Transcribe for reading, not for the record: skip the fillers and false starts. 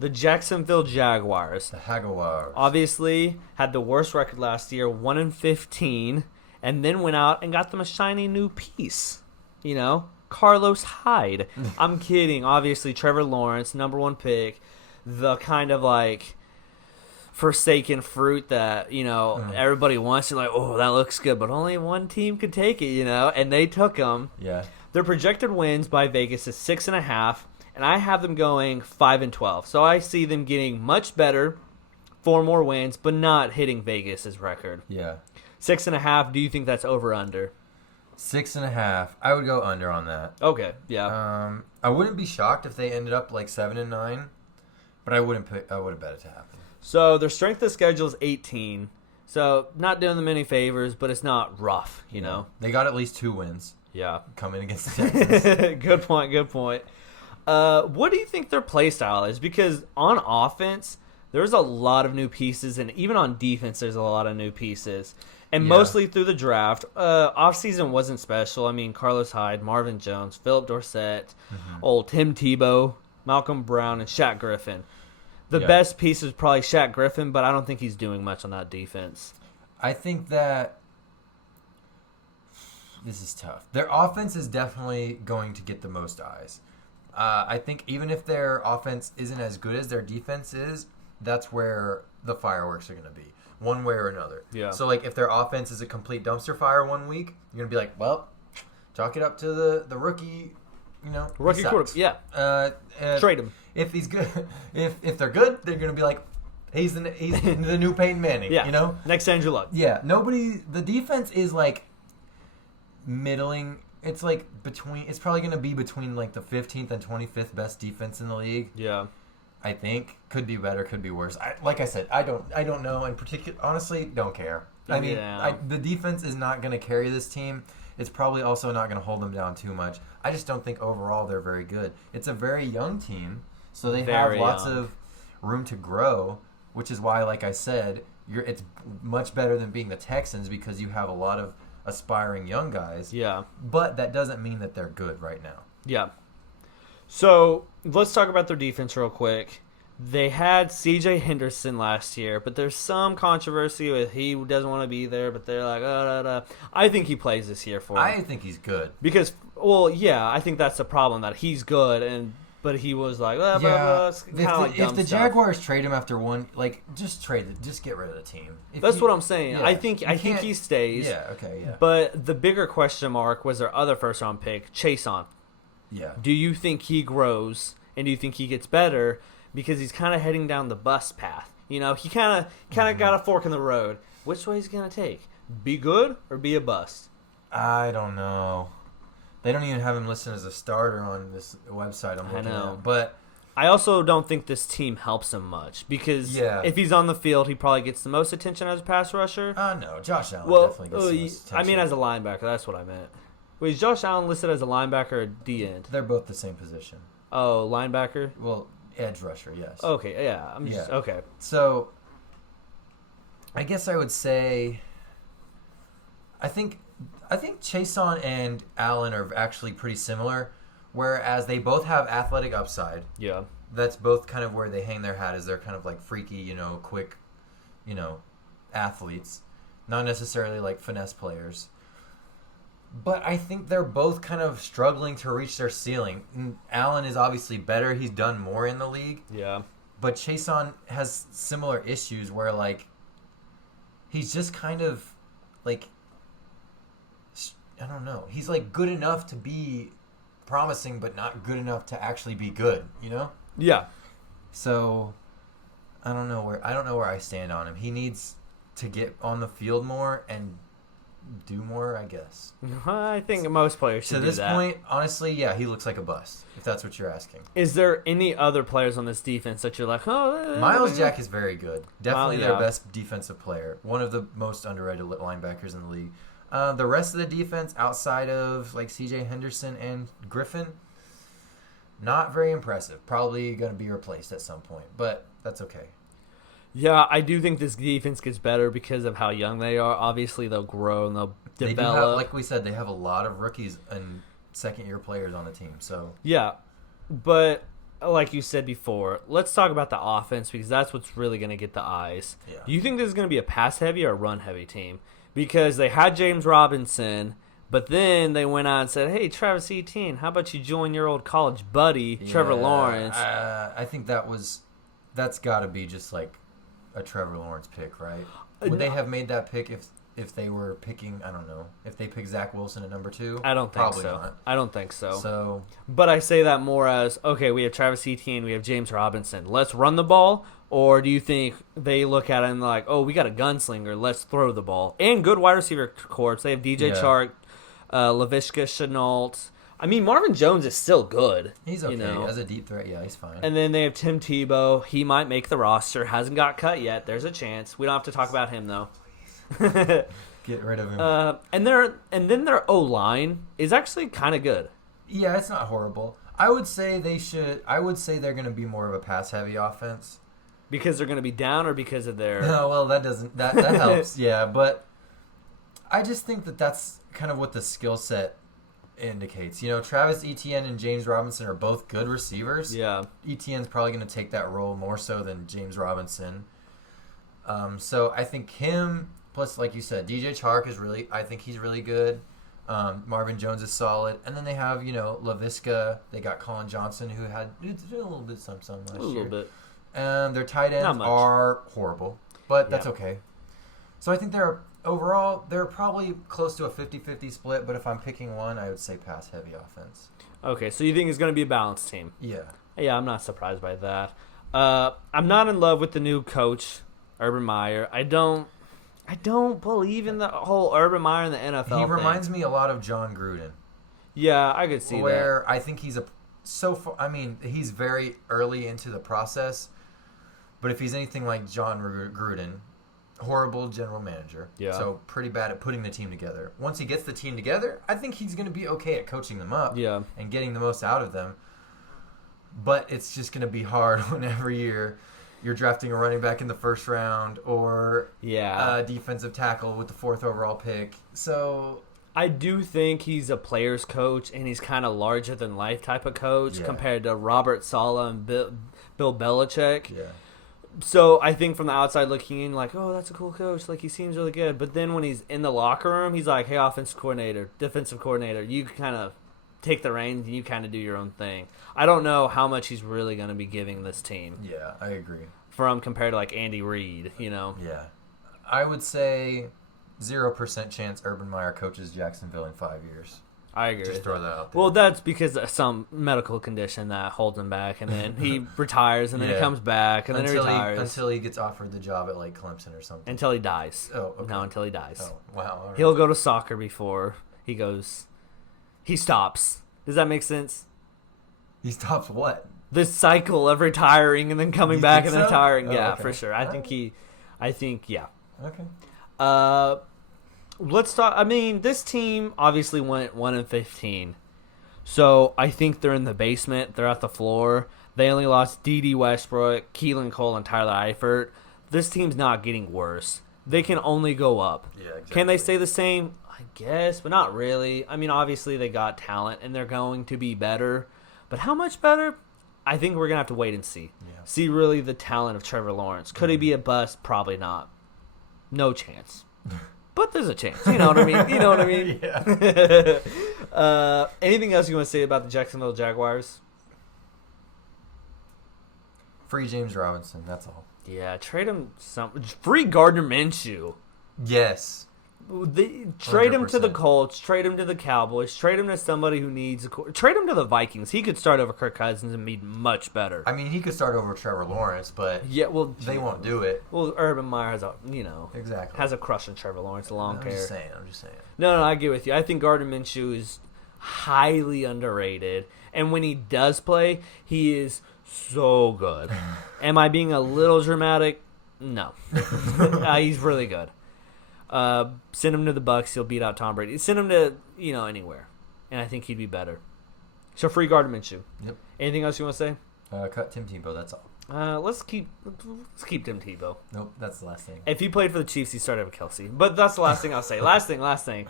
The Jacksonville Jaguars. The Jaguars. Obviously, had the worst record last year, 1-15, and then went out and got them a shiny new piece. You know, Carlos Hyde. I'm kidding. Obviously, Trevor Lawerence, number 1 pick. The kind of like forsaken fruit that, you know, everybody wants. You're like, oh, that looks good, but only one team could take it, you know, and they took him. Yeah. Their projected wins by Vegas is 6.5, and I have them going 5-12. So I see them getting much better, 4 more wins, but not hitting Vegas's record. Yeah. 6.5. Do you think that's over or under? 6.5. I would go under on that. Okay. Yeah. I wouldn't be shocked if they ended up like 7-9, but I wouldn't bet it to happen. So their strength of schedule is 18. So not doing them any favors, but it's not rough, you know. They got at least 2 wins. Yeah. Coming against the Texans. Good point. What do you think their play style is? Because on offense, there's a lot of new pieces, and even on defense, there's a lot of new pieces. And mostly through the draft. Offseason wasn't special. I mean, Carlos Hyde, Marvin Jones, Philip Dorsett, old Tim Tebow, Malcolm Brown, and Shaq Griffin. The best piece is probably Shaq Griffin, but I don't think he's doing much on that defense. I think that this is tough. Their offense is definitely going to get the most eyes. I think even if their offense isn't as good as their defense is, that's where the fireworks are going to be, one way or another. Yeah. So, like, if their offense is a complete dumpster fire one week, you're going to be like, well, chalk it up to the rookie, you know. Rookie quarterback, yeah. Trade him. If he's good, if they're good, they're going to be like, he's the new Peyton Manning, you know? Next Andrew Luck. Yeah. The defense is, like, middling. It's like it's probably going to be between like the 15th and 25th best defense in the league. Yeah. I think could be better, could be worse. Like I said, I don't know in particular. Honestly, don't care. I mean, the defense is not going to carry this team. It's probably also not going to hold them down too much. I just don't think overall they're very good. It's a very young team, so they have lots of room to grow, which is why, like I said, it's much better than being the Texans because you have a lot of aspiring young guys. Yeah. But that doesn't mean that they're good right now. Yeah. So let's talk about their defense real quick. They had C.J. Henderson last year, but there's some controversy with he doesn't want to be there, but they're like, I think he plays this year for them. I think he's good. Because, I think that's the problem, that he's good, but he was like, if the Jaguars trade him after one, like, just trade it. Just get rid of the team. That's what I'm saying. Yeah, I think he stays. Yeah, okay, yeah. But the bigger question mark was their other first-round pick, Chason. Yeah. Do you think he grows, and do you think he gets better? Because he's kind of heading down the bust path. You know, he kind of got a fork in the road. Which way he's going to take? Be good or be a bust? I don't know. They don't even have him listed as a starter on this website I'm looking at. But I also don't think this team helps him much because if he's on the field, he probably gets the most attention as a pass rusher. No, Josh Allen definitely gets the most attention. I mean as a linebacker, that's what I meant. Wait, is Josh Allen listed as a linebacker or D-end? They're both the same position. Oh, linebacker? Well, edge rusher, yes. Okay, yeah. Okay. So, I guess I would say I think Chason and Allen are actually pretty similar, whereas they both have athletic upside. Yeah. That's both kind of where they hang their hat, is they're kind of like freaky, quick, athletes. Not necessarily like finesse players. But I think they're both kind of struggling to reach their ceiling. Allen is obviously better. He's done more in the league. Yeah. But Chason has similar issues where, like, he's just kind of, like, I don't know. He's, like, good enough to be promising, but not good enough to actually be good, Yeah. So, I don't know where I stand on him. He needs to get on the field more and do more, I guess. I think most players should do that. To this point, honestly, yeah, he looks like a bust, if that's what you're asking. Is there any other players on this defense that you're like, Miles Jack is very good. Definitely their best defensive player. One of the most underrated linebackers in the league. The rest of the defense, outside of like C.J. Henderson and Griffin, not very impressive. Probably going to be replaced at some point, but that's okay. Yeah, I do think this defense gets better because of how young they are. Obviously, they'll grow and they'll develop. Like we said, they have a lot of rookies and second-year players on the team. So yeah, but like you said before, let's talk about the offense because that's what's really going to get the eyes. Yeah. Do you think this is going to be a pass-heavy or a run-heavy team? Because they had James Robinson, but then they went out and said, hey, Travis Etienne, how about you join your old college buddy, Trevor Lawerence? I think that's got to be just like a Trevor Lawerence pick, right? Would they have made that pick if they were picking, I don't know, if they picked Zach Wilson at number 2? I don't think Probably so. Not. I don't think so. So, but I say that more as, okay, we have Travis Etienne, we have James Robinson. Let's run the ball. Or do you think they look at it and like, oh, we got a gunslinger, let's throw the ball? And good wide receiver corps. They have DJ Chark, Laviska Shenault. I mean, Marvin Jones is still good. He's okay. As a deep threat, yeah, he's fine. And then they have Tim Tebow. He might make the roster. Hasn't got cut yet. There's a chance. We don't have to talk about him, though. Get rid of him. And then their O-line is actually kind of good. Yeah, it's not horrible. I would say they're going to be more of a pass-heavy offense. Because they're going to be down or because of their... No, well, that helps, yeah. But I just think that's kind of what the skill set indicates. You know, Travis Etienne and James Robinson are both good receivers. Yeah. Etienne's probably going to take that role more so than James Robinson. So I think him, plus, like you said, DJ Chark I think he's really good. Marvin Jones is solid. And then they have, Laviska. They got Colin Johnson, who had a little bit some last year. A little bit. And their tight ends are horrible, but that's okay. So I think they're probably close to a 50-50 split, but if I'm picking one, I would say pass-heavy offense. Okay, so you think it's going to be a balanced team? Yeah. Yeah, I'm not surprised by that. I'm not in love with the new coach, Urban Meyer. I don't believe in the whole Urban Meyer in the NFL He reminds me a lot of John Gruden. Yeah, I could see that. Where I think he's he's very early into the process, but if he's anything like John Gruden, horrible general manager, so pretty bad at putting the team together. Once he gets the team together, I think he's going to be okay at coaching them up and getting the most out of them. But it's just going to be hard when every year you're drafting a running back in the first round or a defensive tackle with the 4th overall pick. So I do think he's a player's coach, and he's kind of larger-than-life type of coach compared to Robert Saleh and Bill Belichick. Yeah. So I think from the outside looking in, like, oh, that's a cool coach. Like, he seems really good. But then when he's in the locker room, he's like, hey, offensive coordinator, defensive coordinator, you kind of take the reins and you kind of do your own thing. I don't know how much he's really going to be giving this team. Yeah, I agree. Compared to, like, Andy Reid, Yeah. I would say 0% chance Urban Meyer coaches Jacksonville in 5 years. I agree. Just throw that out there. Well, that's because of some medical condition that holds him back, and then he retires, and then he comes back, and then he retires. Until he gets offered the job at, like, Clemson or something. Until he dies. Oh, okay. No, until he dies. Oh, wow. Right. He'll go to soccer before he goes... He stops. Does that make sense? He stops what? This cycle of retiring and then coming back and then retiring. Oh, yeah, okay. for sure. I think, yeah. Okay. Let's talk. I mean, this team obviously went 1-15, so I think they're in the basement. They're at the floor. They only lost D.D. Westbrook, Keelan Cole, and Tyler Eifert. This team's not getting worse. They can only go up. Yeah, exactly. Can they stay the same? I guess, but not really. I mean, obviously they got talent and they're going to be better, but how much better? I think we're gonna have to wait and see. Yeah. See really the talent of Trevor Lawerence. Could he be a bust? Probably not. No chance. But there's a chance. You know what I mean? Yeah. Anything else you want to say about the Jacksonville Jaguars? Free James Robinson, that's all. Yeah, trade him free Gardner Minshew. Yes. Trade him to the 100%. Colts, trade him to the Cowboys, trade him to somebody who needs trade him to the Vikings. He could start over Kirk Cousins and be much better. I mean, he could start over Trevor Lawrence, but they won't do it. Well, Urban Meyer has a crush on Trevor Lawrence. I'm just saying. No, I get with you. I think Gardner Minshew is highly underrated, and when he does play, he is so good. Am I being a little dramatic? No. He's really good. Send him to the Bucks, he'll beat out Tom Brady. Send him to, anywhere. And I think he'd be better. So free Gardner Minshew. Yep. Anything else you want to say? Cut Tim Tebow, that's all. Let's keep Tim Tebow. Nope, that's the last thing. If he played for the Chiefs, he started with Kelsey. But that's the last thing I'll say. Last thing.